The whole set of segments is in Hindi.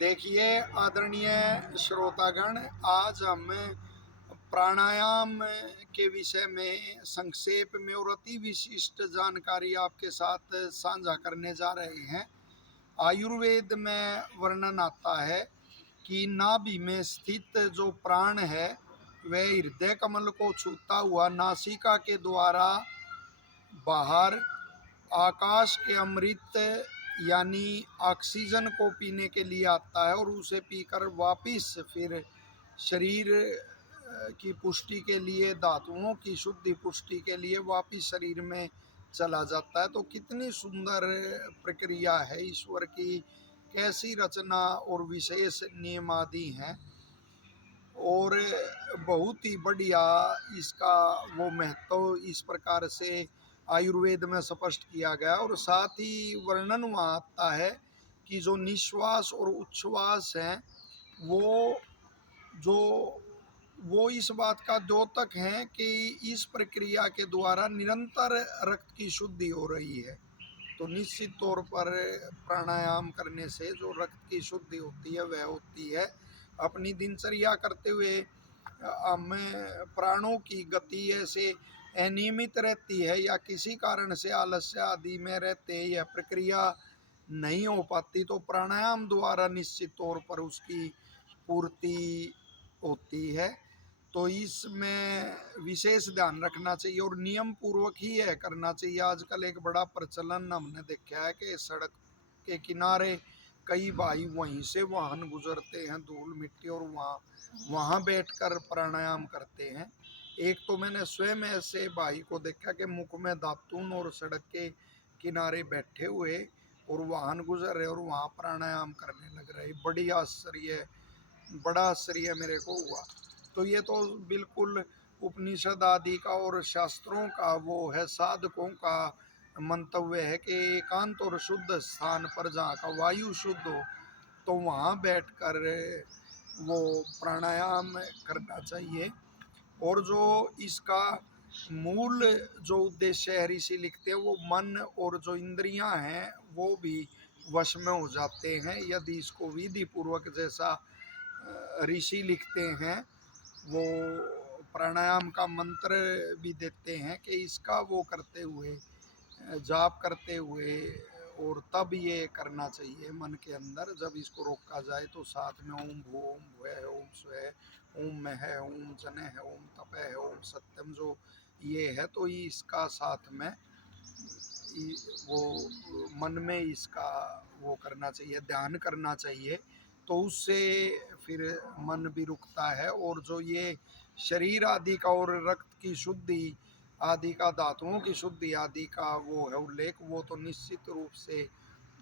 देखिए आदरणीय श्रोतागण, आज हम प्राणायाम के विषय में संक्षेप में और अति विशिष्ट जानकारी आपके साथ साझा करने जा रहे हैं। आयुर्वेद में वर्णन आता है कि नाभि में स्थित जो प्राण है वह हृदय कमल को छूता हुआ नासिका के द्वारा बाहर आकाश के अमृत यानी ऑक्सीजन को पीने के लिए आता है और उसे पीकर वापस फिर शरीर की पुष्टि के लिए, धातुओं की शुद्धि पुष्टि के लिए वापस शरीर में चला जाता है। तो कितनी सुंदर प्रक्रिया है ईश्वर की, कैसी रचना और विशेष नियम आदि हैं, और बहुत ही बढ़िया इसका वो महत्व इस प्रकार से आयुर्वेद में स्पष्ट किया गया। और साथ ही वर्णन वहाँ आता है कि जो निश्वास और उच्छ्वास हैं वो जो वो इस बात का द्योतक हैं कि इस प्रक्रिया के द्वारा निरंतर रक्त की शुद्धि हो रही है। तो निश्चित तौर पर प्राणायाम करने से जो रक्त की शुद्धि होती है वह होती है। अपनी दिनचर्या करते हुए हम प्राणों की गति ऐसे अनियमित रहती है या किसी कारण से आलस्य आदि में रहते यह प्रक्रिया नहीं हो पाती, तो प्राणायाम द्वारा निश्चित तौर पर उसकी पूर्ति होती है। तो इसमें विशेष ध्यान रखना चाहिए और नियम पूर्वक ही यह करना चाहिए। आजकल एक बड़ा प्रचलन हमने देखा है कि सड़क के किनारे कई भाई वहीं से वाहन गुजरते हैं, धूल मिट्टी, और वहाँ बैठकर प्राणायाम करते हैं। एक तो मैंने स्वयं ऐसे भाई को देखा कि मुख में दातून और सड़क के किनारे बैठे हुए और वाहन गुजर रहे और वहाँ प्राणायाम करने लग रहे। बड़ा आश्चर्य मेरे को हुआ। तो ये तो बिल्कुल उपनिषद आदि का और शास्त्रों का वो है, साधकों का मंतव्य है कि एकांत और शुद्ध स्थान पर जहाँ का वायु शुद्ध हो तो वहाँ बैठकर वो प्राणायाम करना चाहिए। और जो इसका मूल जो उद्देश्य है ऋषि लिखते हैं वो मन और जो इंद्रियां हैं वो भी वश में हो जाते हैं यदि इसको विधि पूर्वक, जैसा ऋषि लिखते हैं। वो प्राणायाम का मंत्र भी देते हैं कि इसका वो करते हुए, जाप करते हुए, और तब ये करना चाहिए मन के अंदर। जब इसको रोका जाए तो साथ में ओम भू ओम भुवः ओम स्वः ओम में है, ओम जने है, ओम तपे है, ओम सत्यम, जो ये है तो इसका साथ में वो मन में इसका वो करना चाहिए, ध्यान करना चाहिए। तो उससे फिर मन भी रुकता है और जो ये शरीर आदि का और रक्त की शुद्धि आदि का, धातुओं की शुद्धि आदि का वो है उल्लेख, वो तो निश्चित रूप से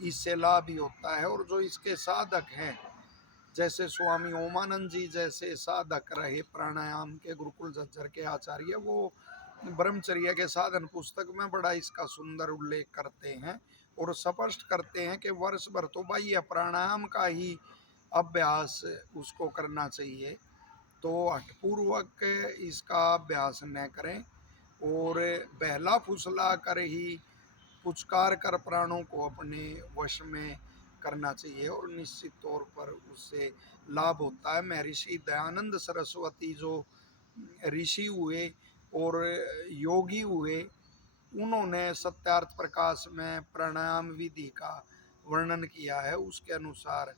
इससे लाभ ही होता है। और जो इसके साधक हैं जैसे स्वामी ओमानंद जी जैसे साधक रहे प्राणायाम के, गुरुकुल झज्जर के आचार्य, वो ब्रह्मचर्य के साधन पुस्तक में बड़ा इसका सुंदर उल्लेख करते हैं और स्पष्ट करते हैं कि वर्ष भर तो भाई यह प्राणायाम का ही अभ्यास उसको करना चाहिए। तो हठपूर्वक इसका अभ्यास न करें और बहला फुसला कर ही पुचकार कर प्राणों को अपने वश में करना चाहिए और निश्चित तौर पर उससे लाभ होता है। महर्षि दयानंद सरस्वती जो ऋषि हुए और योगी हुए, उन्होंने सत्यार्थ प्रकाश में प्राणायाम विधि का वर्णन किया है। उसके अनुसार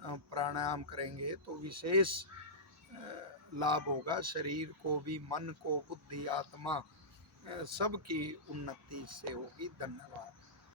प्राणायाम करेंगे तो विशेष लाभ होगा, शरीर को भी, मन को, बुद्धि, आत्मा सबकी उन्नति से होगी। धन्यवाद।